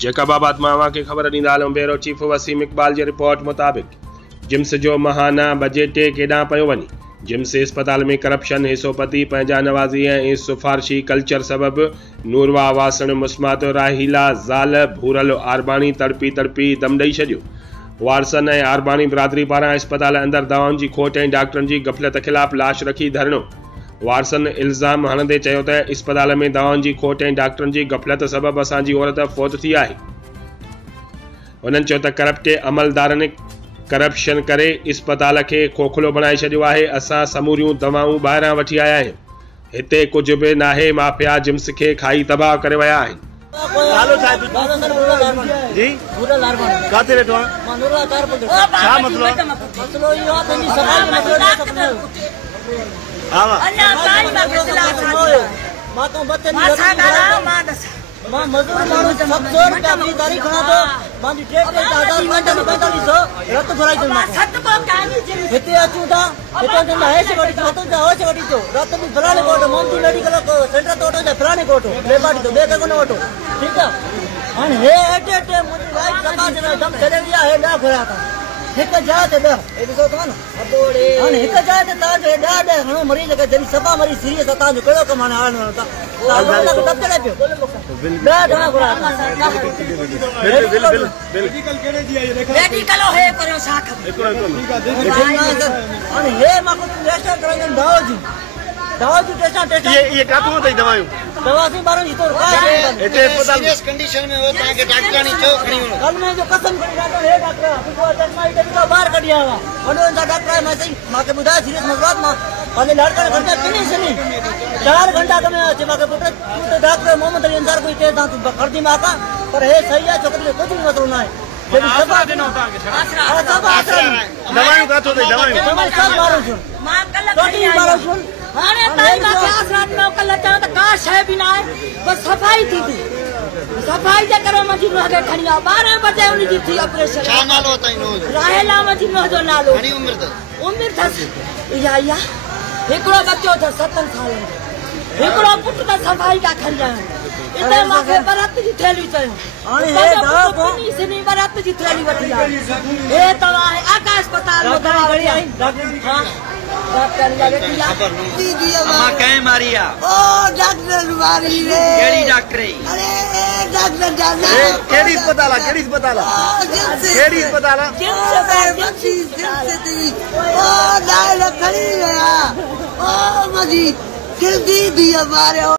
जैकबाबाद मां के ख़बर ॾींदा हलूं। ब्यूरो चीफ वसीम इकबाल जी रिपोर्ट मुताबिक़ जिम्स जो महाना बजट केॾांहुं पियो वञे। जिम्स अस्पताल में करप्शन, हिसोपति, पंहिंजा नवाज़ी ऐं सिफारशी कल्चर सबबि नूरवा वासण मुस्मात राहीला ज़ाल भूरल आरबाणी तड़पी तड़पी दम ॾेई छॾियो। वारसन ऐं आरबाणी बिरादरी पारां अस्पताल अंदर दवाउनि जी खोट ऐं डॉक्टरनि जी गफ़लत ख़िलाफ़ लाश रखी धरणो। वारसन इल्ज़ाम हणंदे चयो त अस्पताल में दवाउनि जी खोट ऐं डॉक्टरनि जी गफ़लत सबबि असांजी औरत फ़ौत थी आहे। उन्हनि चयो त करप्ट अमलदारनि करप्शन करे अस्पताल खे खोखलो बणाए छॾियो आहे। असां समूरियूं दवाऊं ॿाहिरां वठी आया आहियूं। हिते कुझु बि नाहे। माफ़िया जिम्स खे खाई तबाह करे विया आहिनि। मजदूर माण्हू 700 रुपया तारीख़ खणा थो मांजी टेक 4500 रत घुराई थो हिते अचूं था हिते जंहिंजा हैश वठी थो तो जा होश वठी थो रत बि फलाणे कोट मोदी मेडिकल सेंटर तो वठो जा फलाणे कोट लेबाटी तो ॿिए कंहिं कोन वठो। ठीकु आहे। हाणे हे एटे मुंहिंजी वाइफ समाज में दम छॾे विया हे ॾह घुराया था हिकु जाइ ते ॾह हे ॾिसो था न। हाणे हिकु जाइ ते तव्हांजो ॾह हणो मरीज़ खे जॾहिं सफ़ा मरीज़ सीरियस आहे तव्हांजो कहिड़ो कमु हाणे हलणो था चढ़े पियो ॾह घणा घुराया। हाणे हे मां कुझु टेस्टां कराईंदा दवा जूं टेस्टां दवा से 12 तो सीरियस कंडीशन में हो ताके डॉक्टर नहीं चो खणी हो कल में जो कसम खणी डॉक्टर हे डॉक्टर को चश्मा इधर बाहर कढिया हुआ वडो सा डॉक्टर मैं सही माके बुधा सीरियस मसलात मा पहले लड़का घंटा फिनिश नहीं 4 घंटा में अचे माके पुत्र तू तो डॉक्टर मोहम्मद अली अंसार कोई ते ता तू खर्दी माका पर हे सही है छोकरी कुछ भी मसलो ना है जब सभा देना होता है आसरा दवाई का तो दवाई सब मारो सुन मां कल मारो सुन हाने ताई माके आसरात में कल चा त का शय भी ना है बस सफाई थी सफाई जे करो मजी नो के खणिया 12 बजे उन जी थी ऑपरेशन छा नालो तई नो राहेला मजी नो जो नालो घणी उम्र थस या एकड़ो बच्चो था 7 साल एकड़ो पुट त सफाई का खणिया इते माके बरात जी थैली चयो हाने हे दवा को सिनी बरात जी थैली वठी आ हे दवा है आकाश अस्पताल में दवा वठी आई हां डॉक्टर लगे दीदी अम्मा कहे मारिया ओ डॉक्टर मारी रे केड़ी डॉक्टर अरे डॉक्टर जाना केड़ी अस्पताल केड़ी अस्पताल जिनसे थी ओ डाल खड़ी गया ओ मजी जल्दी दिया मारे।